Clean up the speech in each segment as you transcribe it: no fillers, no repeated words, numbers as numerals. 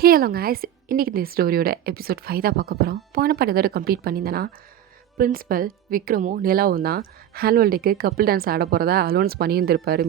Hello guys, இன்றைக்கி இந்த ஸ்டோரியோட episode 5 தான் பார்க்க போகிறோம். போன பாட்டு இதோட கம்ப்ளீட் பண்ணியிருந்தேன்னா பிரின்ஸிபல் விக்ரமும் நிலாவும் தான் ஆனுவல் டேக்கு கப்பிள் டான்ஸ் ஆட போகிறதா அலோன்ஸ் பண்ணியிருந்திருப்பார்.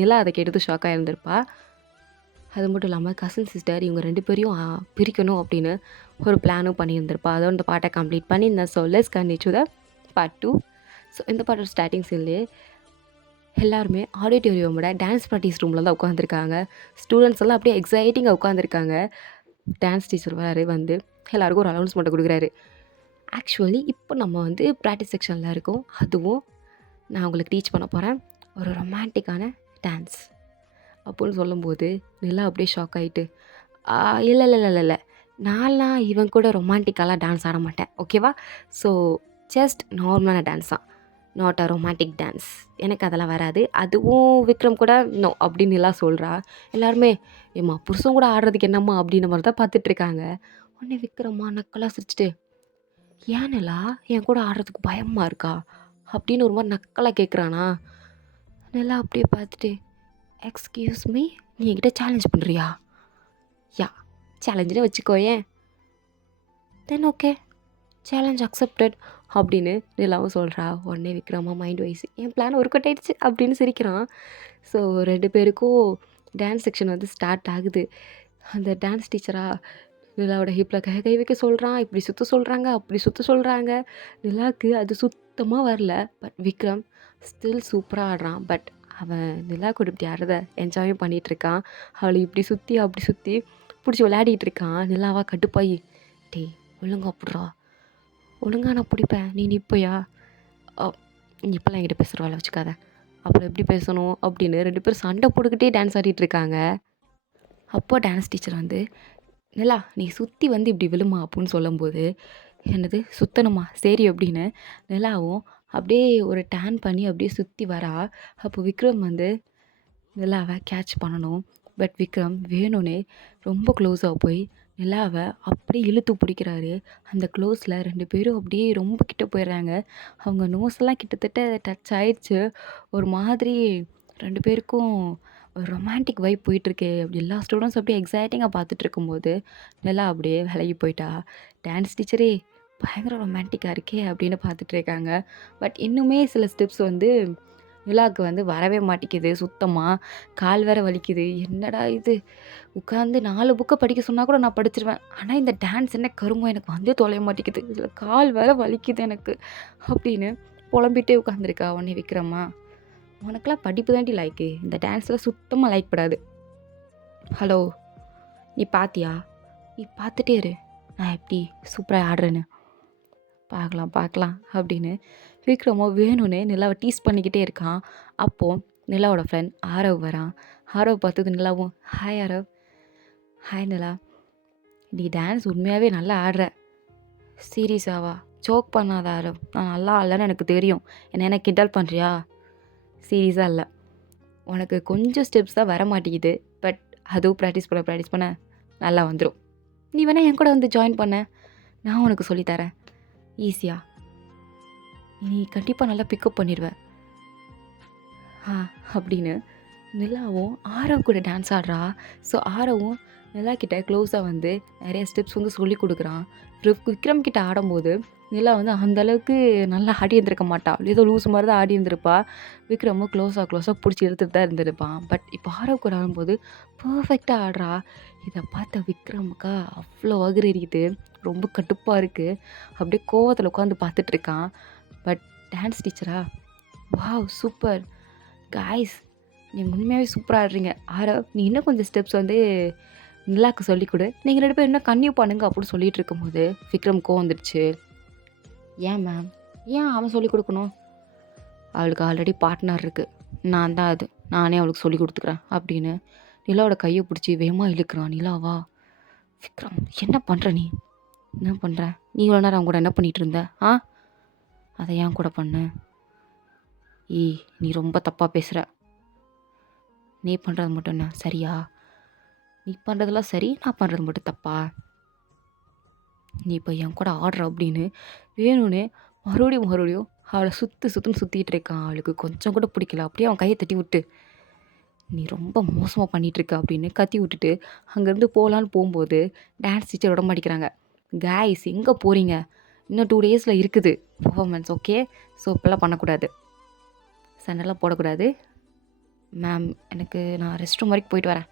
நிலா அதை கேட்டது ஷாக்காக இருந்திருப்பா. அது மட்டும் இல்லாமல் கசின் சிஸ்டர் இவங்க 2 பேரையும் பிரிக்கணும் அப்படின்னு ஒரு பிளானும் பண்ணியிருந்திருப்பா. அதோட இந்த பாட்டை கம்ப்ளீட் பண்ணியிருந்தேன். So let's continue to the part 2. So இந்த பாட்டோட ஸ்டார்டிங் சீன்லேயே எல்லாருமே ஆடிட்டோரியமோட டான்ஸ் ப்ராக்டிஸ் ரூமில் தான் உட்காந்துருக்காங்க. ஸ்டூடெண்ட்ஸ் எல்லாம் அப்படியே எக்ஸைட்டிங்காக உட்காந்துருக்காங்க. டான்ஸ் டீச்சர் வந்து எல்லாருக்கும் ஒரு அனௌன்ஸ்மெண்ட் கொடுக்குறாரு. ஆக்சுவலி இப்போ நம்ம ப்ராக்டிஸ் செக்ஷனில் இருக்கோம். அதுவும் நான் உங்களுக்கு டீச் பண்ண போகிறேன் ஒரு ரொமான்டிக்கான டான்ஸ் அப்படின்னு சொல்லும்போது நிலா அப்படியே ஷாக் ஆகிட்டு, இல்லை இல்லை இல்லை இல்லை, நான்லாம் இவன் கூட ரொமான்டிக்காலாம் டான்ஸ் ஆட மாட்டேன், ஓகேவா? ஸோ ஜஸ்ட் நார்மலான டான்ஸ் தான், நாட் அ ரொமான்டிக் டான்ஸ். எனக்கு அதெல்லாம் வராது. அதுவும் விக்ரம் கூட நோ அப்படின்னு எல்லாம் சொல்கிறா. எல்லாருமே ஏம்மா புருஷன் கூட ஆடுறதுக்கு என்னம்மா அப்படின்ற மாதிரி தான் பார்த்துட்ருக்காங்க. உடனே விக்ரம்மா நக்கலாக சிரிச்சிட்டு, ஏன்னலா என் கூட ஆடுறதுக்கு பயமாக இருக்கா அப்படின்னு ஒரு மாதிரி நக்கலாக கேட்குறானா. நல்லா அப்படியே பார்த்துட்டு, எக்ஸ்கியூஸ் மீ, நீ என்கிட்ட சேலஞ்ச் பண்ணுறியா? யா, சேலஞ்சுன்னு வச்சுக்கோ, ஏன் தென் ஓகே, சேலஞ்ச் அக்செப்டட் அப்படின்னு நிலாவும் சொல்கிறா. உடனே விக்ரமா மைண்ட் வைஸ் என் பிளான் ஒர்க் அவுட் ஆயிடுச்சு அப்படின்னு சிரிக்கிறான். ஸோ 2 பேருக்கும் டான்ஸ் செக்ஷன் ஸ்டார்ட் ஆகுது. அந்த டான்ஸ் டீச்சராக நிலாவோட ஹிப்பில் கை வைக்க சொல்கிறான். இப்படி சுற்ற சொல்கிறாங்க, அப்படி சுற்ற சொல்கிறாங்க. நிலாவுக்கு அது சுத்தமாக வரல. பட் விக்ரம் ஸ்டில் சூப்பராக ஆடுறான். பட் அவன் நிலா கூட இப்படி ஆடுறத என்ஜாயும் பண்ணிகிட்ருக்கான். அவளை இப்படி சுற்றி அப்படி சுற்றி பிடிச்சி விளையாடிட்டு இருக்கான். நிலாவா கட்டுப்பாயி, டே ஒழுங்கா அப்படிறா, ஒழுங்கா நான் பிடிப்பேன், நீ நிற்பையா, நீ இப்போல்லாம் என்கிட்ட பேசுகிற வேலை வச்சுக்காத, அப்புறம் எப்படி பேசணும் அப்படின்னு 2 பேரும் சண்டை போட்டுக்கிட்டே டான்ஸ் ஆடிட்டு இருக்காங்க. அப்போ டான்ஸ் டீச்சர் நிலா நீ சுற்றி இப்படி விழுமா அப்படின்னு சொல்லும்போது, என்னது சுற்றணுமா, சரி அப்படின்னு நிலாவும் அப்படியே ஒரு டேன் பண்ணி அப்படியே சுற்றி வரா. அப்போ விக்ரம் நிலாவை கேட்ச் பண்ணணும். பட் விக்ரம் வேணும்னே ரொம்ப க்ளோஸாக போய் நிலாவை அப்படியே இழுத்து பிடிக்கிறாரு. அந்த க்ளோஸில் 2 பேரும் அப்படியே ரொம்ப கிட்ட போயிடுறாங்க. அவங்க நோஸெல்லாம் கிட்டத்தட்ட டச் ஆயிடுச்சு. ஒரு மாதிரி 2 பேருக்கும் ஒரு ரொமான்டிக் வைப் போயிட்டுருக்கு. அப்படி எல்லா ஸ்டூடெண்ட்ஸ் அப்படியே எக்ஸைட்டிங்காக பார்த்துட்டு இருக்கும்போது நிலா அப்படியே விலகி போயிட்டா. டான்ஸ் டீச்சரே பயங்கர ரொமான்டிக்காக இருக்கே அப்படின்னு பார்த்துட்டு இருக்காங்க. பட் இன்னுமே சில ஸ்டெப்ஸ் நிலாவுக்கு வரவே மாட்டேங்குது சுத்தமாக. கால் வேற வலிக்குது. என்னடா இது, உட்காந்து 4 புக்கை படிக்க சொன்னால் கூட நான் படிச்சிருவேன். ஆனால் இந்த டான்ஸ் என்ன கருமோ, எனக்கு தொலைய மாட்டேங்குது, இதில் கால் வேற வலிக்குது எனக்கு அப்படின்னு புலம்பிகிட்டே உட்காந்துருக்கா. உடனே விக்ரமா, உனக்கெல்லாம் படிப்பு தாண்டி லைக்கு, இந்த டான்ஸில் சுத்தமாக லைக் படாது. ஹலோ, நீ பார்த்தியா? நீ பார்த்துட்டே இரு, நான் எப்படி சூப்பராக ஆடுறேன்னு பார்க்கலாம் பார்க்கலாம் அப்படின்னு விக்ரமோ வேணும்னே நிலாவை டீஸ் பண்ணிக்கிட்டே இருக்கான். அப்போது நிலாவோட ஃப்ரெண்ட் ஆரவ் வரான். ஆரவ் பார்த்தது நிலாவும், ஹாய் ஆரவ். ஹாய் நிலா, நீ டான்ஸ் உண்மையாகவே நல்லா ஆடுற. சீரியஸாவா? ஜோக் பண்ணாத ஆரவ், நான் நல்லா ஆடலன்னு எனக்கு தெரியும். என்ன கிண்டல் பண்ணுறியா? சீரியஸாக இல்லை, உனக்கு கொஞ்சம் ஸ்டெப்ஸ் தான் வர மாட்டேங்குது. பட் அதுவும் ப்ராக்டிஸ் பண்ண நல்லா வந்துடும். நீ வேணால் என் கூட ஜாயின் பண்ண, நான் உனக்கு சொல்லித்தரேன் ஈஸியாக. நீ கண்டிப்பாக நல்லா பிக்கப் பண்ணிடுவேன் அப்படின்னு நிலாவும் ஆரவ் கூட டான்ஸ் ஆடுறா. ஸோ ஆரவும் நிலா கிட்ட க்ளோஸாக நிறைய ஸ்டெப்ஸ் சொல்லி கொடுக்குறான். விக்ரம் கிட்ட ஆடும்போது நிலா அந்தளவுக்கு நல்லா ஆடி இருந்திருக்க மாட்டா, ஏதோ லூஸ் மாதிரி தான் ஆடி இருந்திருப்பா. விக்ரமும் க்ளோஸாக பிடிச்சி எடுத்துகிட்டு தான் இருந்திருப்பான். பட் இப்போ ஆரவ் கூட ஆடும்போது பர்ஃபெக்டாக ஆடுறா. இதை பார்த்த விக்ரமுக்கா அவ்வளோ வகுறு எரியுது. ரொம்ப கடுப்பாக இருக்குது. அப்படியே கோவத்தில் உட்காந்து பார்த்துட்ருக்கான். பட் டான்ஸ் டீச்சரா, வாவ் சூப்பர் காய்ஸ், நீ உண்மையாகவே சூப்பராக ஆடுறீங்க. ஆரவ், நீ இன்னும் கொஞ்சம் ஸ்டெப்ஸ் நிலாவுக்கு சொல்லிக் கொடு, நீங்கள் 2 பேரும் இன்னும் கன்டினியூ பண்ணுங்க அப்படின்னு சொல்லிட்டு இருக்கும்போது விக்ரம் கோவம் வந்துடுச்சு. ஏன் மேம், ஏன் அவன் சொல்லிக் கொடுக்கணும்? அவளுக்கு ஆல்ரெடி பார்ட்னர் இருக்குது, நான் தான் அது, நானே அவளுக்கு சொல்லி கொடுத்துக்கிறேன் அப்படின்னு நிலாவோட கையை பிடிச்சி வேகமாக இழுக்கிறான். நிலாவா, விக்ரம் என்ன பண்ணுற, நீ என்ன பண்ணுற? நீ இவ்வளோ நேரம் அவங்க கூட என்ன பண்ணிகிட்டு இருந்த? அதை ஏன் கூட பண்ண? நீ ரொம்ப தப்பாக பேசுகிற. நீ பண்ணுறது மட்டும் என்ன சரியா? நீ பண்ணுறதெல்லாம் சரி, நான் பண்ணுறது மட்டும் தப்பா? நீ இப்போ என் கூட ஆடுற அப்படின்னு வேணும்னே மறுபடியும் அவளை சுற்றுன்னு சுற்றிட்டு இருக்கான். அவளுக்கு கொஞ்சம் கூட பிடிக்கல. அப்படியே அவன் கையை தட்டி விட்டு, நீ ரொம்ப மோசமாக பண்ணிகிட்ருக்க அப்படின்னு கத்தி விட்டுட்டு அங்கேருந்து போகலான்னு போகும்போது டான்ஸ் டீச்சர் விட மாட்டேங்கிறாங்க. கைஸ் எங்கே போகிறீங்க? இன்னும் 2 டேஸில் இருக்குது பர்ஃபார்மன்ஸ், ஓகே? ஸோ இப்போல்லாம் பண்ணக்கூடாது, சண்டைலாம் போடக்கூடாது. மேம் நான் ரெஸ்ட் ரூம் வரைக்கும் போயிட்டு வரேன்.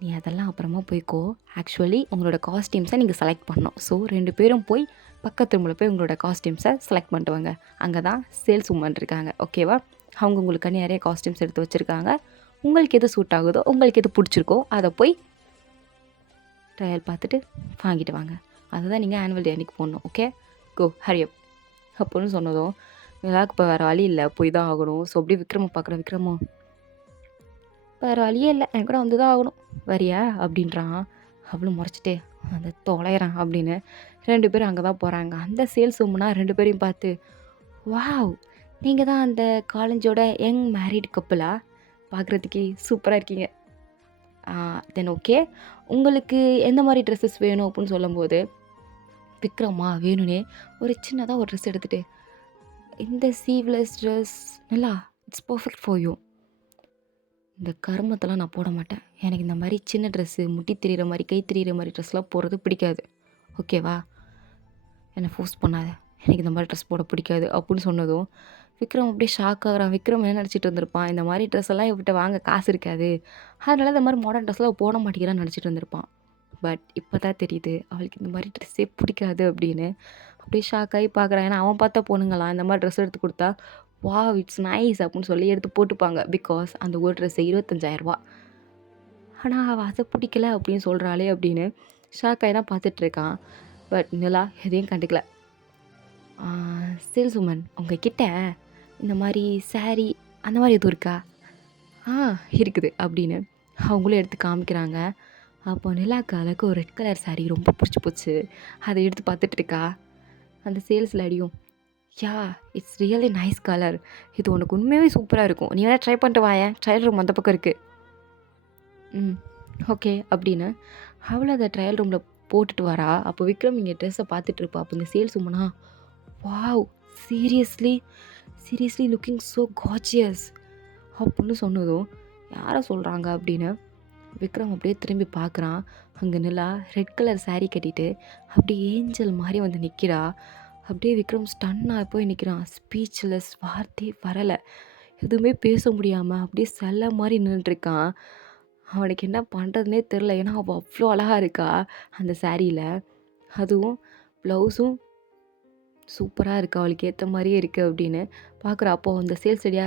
நீ அதெல்லாம் அப்புறமா போய்க்கோ. ஆக்சுவலி உங்களோட காஸ்டியூம்ஸை நீங்கள் செலக்ட் பண்ணணும். ஸோ 2 பேரும் போய் பக்கத்து ரூமில் போய் உங்களோட காஸ்டியூம்ஸை செலக்ட் பண்ணிட்டு வாங்க. அங்கே தான் சேல்ஸ் உமன் இருக்காங்க, ஓகேவா? அவங்க உங்களுக்கு நிறைய காஸ்டியூம்ஸ் எடுத்து வச்சுருக்காங்க. உங்களுக்கு எது சூட் ஆகுதோ, உங்களுக்கு எது பிடிச்சிருக்கோ அதை போய் ட்ரையல் பார்த்துட்டு வாங்கிட்டு வாங்க. அதுதான் நீங்கள் ஆனுவல் டே அன்றைக்கி போடணும், ஓகே? கோ ஹரியப் அப்படின்னு சொன்னதும் நிலாவுக்கு இப்போ வேறு வழி இல்லை, போய் தான் ஆகணும். ஸோ அப்படியே விக்ரம பார்க்குறேன். விக்ரமோ வேறு வழியே இல்லை, எனக்கு கூட வந்து தான் ஆகணும், வரியா அப்படின்றான். அவளும் முறைச்சிட்டே அந்த தொலைகிறான் அப்படின்னு 2 பேரும் அங்கே தான் போகிறாங்க. அந்த சேல்ஸ் உமனா 2 பேரையும் பார்த்து, வாவ், நீங்கள் தான் அந்த காலேஜோட யங் மேரிட் கப்புலா? பார்க்குறதுக்கே சூப்பராக இருக்கீங்க. தென் ஓகே, உங்களுக்கு எந்த மாதிரி ட்ரெஸ்ஸஸ் வேணும் அப்படின்னு சொல்லும்போது விக்ரமா வேணும்னே ஒரு சின்னதாக ஒரு ட்ரெஸ் எடுத்துகிட்டு, இந்த சீவ்லெஸ் ட்ரெஸ் நல்லா, இட்ஸ் பர்ஃபெக்ட் ஃபார் யூ. இந்த கருமத்தெல்லாம் நான் போட மாட்டேன். எனக்கு இந்த மாதிரி சின்ன ட்ரெஸ்ஸு, முட்டி தெரிகிற மாதிரி, கை தெரிகிற மாதிரி ட்ரெஸ்லாம் போடுறது பிடிக்காது, ஓகேவா? என்னை ஃபோர்ஸ் பண்ணாத, எனக்கு இந்த மாதிரி ட்ரெஸ் போட பிடிக்காது அப்படின்னு சொன்னதும் விக்ரம் அப்படியே ஷாக் ஆகுறான். விக்ரம் என்ன நினச்சிட்டு வந்திருப்பான், இந்த மாதிரி ட்ரெஸ் எல்லாம் இவட்ட வாங்க காசு இருக்காது, அதனால இந்த மாதிரி மாடர்ன் ட்ரெஸ்லாம் போட மாட்டேங்கிறான்னு நினச்சிட்டு வந்திருப்பான். பட் இப்போ தான் தெரியுது அவளுக்கு இந்த மாதிரி ட்ரெஸ்ஸே பிடிக்காது அப்படின்னு. அப்படியே ஷாக் ஆகி பார்க்குறான். ஏன்னா அவன் பார்த்தா பொண்ணுங்களாம் இந்த மாதிரி ட்ரெஸ் எடுத்து கொடுத்தா வாவ் இட்ஸ் நைஸ் அப்படின்னு சொல்லி எடுத்து போட்டுப்பாங்க. பிகாஸ் அந்த ஒரு ட்ரெஸ்ஸு 25,000 ஆனால் அவள் அதை பிடிக்கல அப்படின்னு சொல்கிறாளே அப்படின்னு ஷாக் ஆகி தான் பார்த்துட்ருக்கான். பட் நிலா எதையும் கண்டுக்கல. சேல்ஸ் உமன் உங்ககிட்ட இந்த மாதிரி சாரீ அந்த மாதிரி எதுவும் இருக்கா? இருக்குது அப்படின்னு அவங்களும் எடுத்து காமிக்கிறாங்க. அப்போ நிலாக்கு அழகு ஒரு ரெட் கலர் சாரீ ரொம்ப பிடிச்சி போச்சு, அதை எடுத்து பார்த்துட்ருக்கா. அந்த சேல்ஸில் அடியும், yeah it's really nice colour, இது உனக்கு உண்மையாகவே சூப்பராக இருக்கும், நீ வேணால் ட்ரை பண்ணிட்டு வாயேன், ட்ரையல் ரூம் அந்த பக்கம் இருக்குது. ஓகே அப்படின்னு அவளும் அதை ட்ரையல் ரூமில் போட்டுட்டு வரா. அப்போ விக்ரம் இங்கே ட்ரெஸ்ஸை பார்த்துட்ருப்பா. அப்போ இந்த சேல்ஸ் உமனா, wow seriously looking so gorgeous அப்படின்னு சொன்னதும் யாரை சொல்கிறாங்க அப்படின்னு விக்ரம் அப்படியே திரும்பி பார்க்குறான். அங்கே நிலா ரெட் கலர் சாரீ கட்டிட்டு அப்படியே ஏஞ்சல் மாதிரி வந்து நிற்கிறா. அப்படியே விக்ரம் ஸ்டன்னாக போய் நிற்கிறான், ஸ்பீச்லெஸ், வார்த்தையே வரலை, எதுவுமே பேச முடியாமல் அப்படியே செல்ல மாதிரி நின்றுட்டுருக்கான். அவனுக்கு என்ன பண்ணுறதுனே தெரில. ஏன்னா அவள் அவ்வளோ அழகாக இருக்கா அந்த சாரியில், அதுவும் ப்ளவுஸும் சூப்பராக இருக்குது, அவளுக்கு ஏற்ற மாதிரியே இருக்குது அப்படின்னு பார்க்குறா. அப்போது அந்த சேல்ஸ் ரெடியா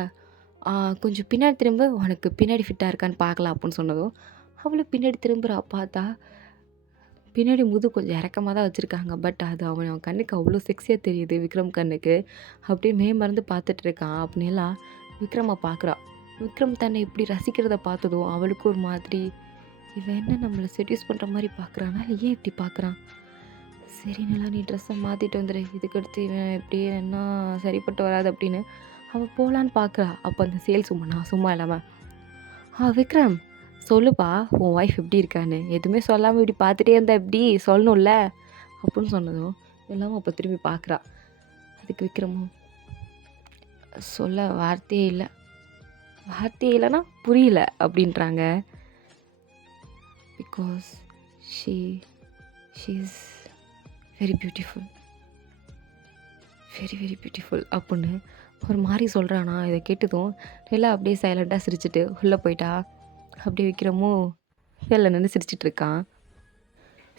கொஞ்சம் பின்னாடி திரும்ப, உனக்கு பின்னாடி ஃபிட்டாக இருக்கான்னு பார்க்கலாம் அப்படின்னு சொன்னதும் அவளும் பின்னாடி திரும்புகிறா. பார்த்தா பின்னாடி கொஞ்சம் இறக்கமாக தான் வச்சுருக்காங்க. பட் அது அவன் கண்ணுக்கு அவ்வளோ செக்ஸியாக தெரியுது விக்ரம் கண்ணுக்கு. அப்படியே மறந்து பார்த்துட்ருக்கான். அப்படின்லாம் விக்ரமை பார்க்குறா. விக்ரம் தன்னை இப்படி ரசிக்கிறத பார்த்ததும் அவளுக்கு ஒரு மாதிரி, இவன் என்ன நம்மளை செட்யூஸ் பண்ணுற மாதிரி பார்க்குறானா, இல்லை ஏன் இப்படி பார்க்குறான்? சரி நிலா, நீ ட்ரெஸ்ஸை மாற்றிட்டு வந்துடு, இதுக்கடுத்து இவன் எப்படியே என்ன சரிப்பட்டு வராது அப்படின்னு அவள் போகலான்னு பார்க்குறா. அப்போ அந்த சேல்ஸ் உமனா சும்மா இல்லாமல், விக்ரம் சொல்லுப்பா, உன் ஒய்ஃப் எப்படி இருக்கான்னு, எதுவுமே சொல்லாமல் இப்படி பார்த்துட்டே இருந்தா எப்படி, சொல்லணும்ல அப்படின்னு சொன்னதும் எல்லாமே அப்போ திரும்பி பார்க்குறா. அதுக்கு விக்ரமும், சொல்ல வார்த்தையே இல்லைன்னா புரியல அப்படின்றாங்க. Because she is very beautiful, very very beautiful அப்படின்னு ஒரு மாதிரி சொல்கிறானா. இதை கேட்டதும் நிலா அப்படியே சைலண்ட்டாக சிரிச்சிட்டு உள்ளே போயிட்டா. அப்படியே விக்ரமும் வெளில நின்று சிரிச்சிட்ருக்கான்.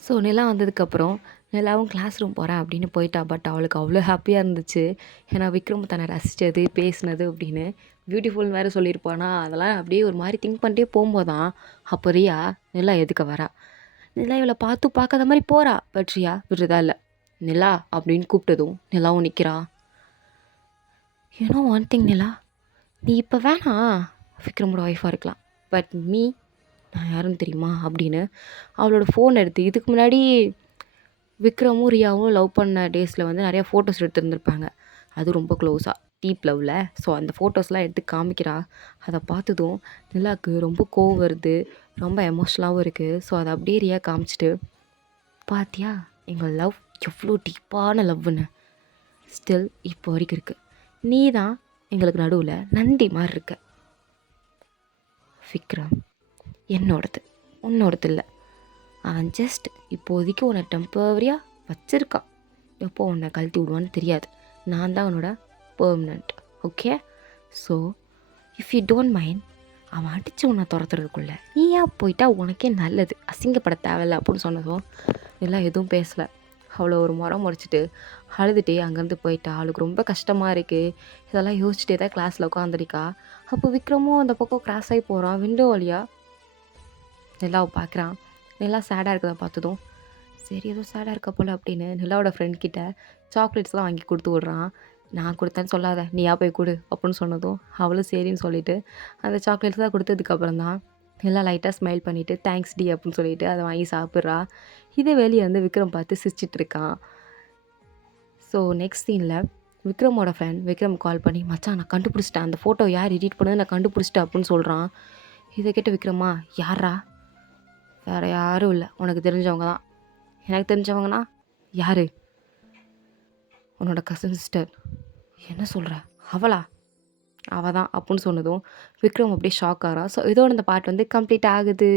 ஸோ நிலா வந்ததுக்கப்புறம் நிலாவும் கிளாஸ் ரூம் போகிறேன் அப்படின்னு போயிட்டா. பட் அவளுக்கு அவ்வளோ ஹாப்பியாக இருந்துச்சு. ஏன்னா விக்ரம் தன்னை ரசித்தது, பேசினது அப்படின்னு பியூட்டிஃபுல் வேறு சொல்லியிருப்பானா. அதெல்லாம் அப்படியே ஒரு மாதிரி திங்க் பண்ணிட்டே போகும்போதான் அப்போ ரியா நிலா எதுக்க வரா. நிலா இவளை பார்க்காத மாதிரி போகிறா. பட் ரியா விடுறதா இல்லை. நிலா அப்படின்னு கூப்பிட்டதும் நிலாவும் நிற்கிறா. ஏன்னோ ஒன் திங் நிலா, நீ இப்போ வேணாம் விக்ரமோட ஒய்ஃபாக இருக்கலாம், பட் நான் யாருன்னு தெரியுமா அப்படின்னு அவளோட ஃபோன் எடுத்து, இதுக்கு முன்னாடி விக்ரமும் ரியாவும் லவ் பண்ண டேஸில் வந்து நிறையா ஃபோட்டோஸ் எடுத்துருந்துருப்பாங்க, அது ரொம்ப க்ளோஸாக டீப் லவ்வில். ஸோ அந்த ஃபோட்டோஸ்லாம் எடுத்து காமிக்கிறா. அதை பார்த்ததும் நிலாவுக்கு ரொம்ப கோவம் வருது, ரொம்ப எமோஷ்னலாகவும் இருக்குது. ஸோ அதை அப்படியே ரியா காமிச்சிட்டு, பாத்தியா எங்கள் லவ் எவ்வளோ டீப்பான லவ்னு, ஸ்டில் இப்போ வரைக்கும் இருக்குது, நீ தான் எங்களுக்கு நடுவில் நந்தி மாதிரி இருக்க. விக்ரம் என்னோடது, உன்னோடது இல்லை. அவன் ஜஸ்ட் இப்போதைக்கு உன்னை டெம்பரரியாக வச்சிருக்கான். எப்போ உன்னை கழட்டி விடுவான்னு தெரியாது. நான் தான் உன்னோட permanent. Okay? So if you don't mind, அவன் அடித்து உன்னை துரத்துறதுக்குள்ள நீயா போயிட்டா உனக்கே நல்லது. அசிங்கப்பட தேவையில்ல அப்படின்னு சொன்னதும் எல்லாம் எதுவும் பேசலை. அவ்வளோ ஒரு முறம் முடிச்சுட்டு அழுதுகிட்டே அங்கேருந்து போயிட்டா. அவளுக்கு ரொம்ப கஷ்டமாக இருக்குது. இதெல்லாம் யோசிச்சுட்டே தான் கிளாஸில் உட்காந்துருக்கா. அப்போ விக்ரமும் அந்த பக்கம் கிராஸ் ஆகி போகிறான். விண்டோ வழியாக நிலாவை பார்க்குறான். நிலா சேடாக இருக்கிறத பார்த்ததும் சரி ஏதோ சேடாக இருக்க போல் அப்படின்னு நிலாவோட ஃப்ரெண்ட் கிட்ட சாக்லேட்ஸ்லாம் வாங்கி கொடுத்து விட்றான். நான் கொடுத்தேன்னு சொல்லாத, நீயா போய் கொடு அப்படின்னு சொன்னதும் அவளும் சரின்னு சொல்லிவிட்டு அந்த சாக்லேட்ஸ் தான் கொடுத்ததுக்கப்புறம் தான் நிலா லைட்டாக ஸ்மைல் பண்ணிவிட்டு தேங்க்ஸ் டி அப்படின்னு சொல்லிட்டு அதை வாங்கி சாப்பிட்றா. இதே வெளியே வந்து விக்ரம் பார்த்து சிரிச்சிட்டு இருக்கான். ஸோ நெக்ஸ்ட் சீனில் விக்ரமோட ஃப்ரெண்ட் விக்ரம் கால் பண்ணி மச்சான் நான் கண்டுபிடிச்சிட்டேன், அந்த ஃபோட்டோ யார் எடிட் பண்ணது நான் கண்டுபிடிச்சிட்டேன் அப்படின்னு சொல்கிறான். இதை கேட்ட விக்ரமா யாரா? வேறு யாரும் இல்லை, உனக்கு தெரிஞ்சவங்க தான். எனக்கு தெரிஞ்சவங்கன்னா யார்? உன்னோட கசின் சிஸ்டர். என்ன சொல்கிற? அவளா? அவள் தான் அப்படின்னு சொன்னதும் விக்ரம் அப்படியே ஷாக் ஆகிறான். ஸோ இதோட இந்த பார்ட் வந்து கம்ப்ளீட் ஆகுது.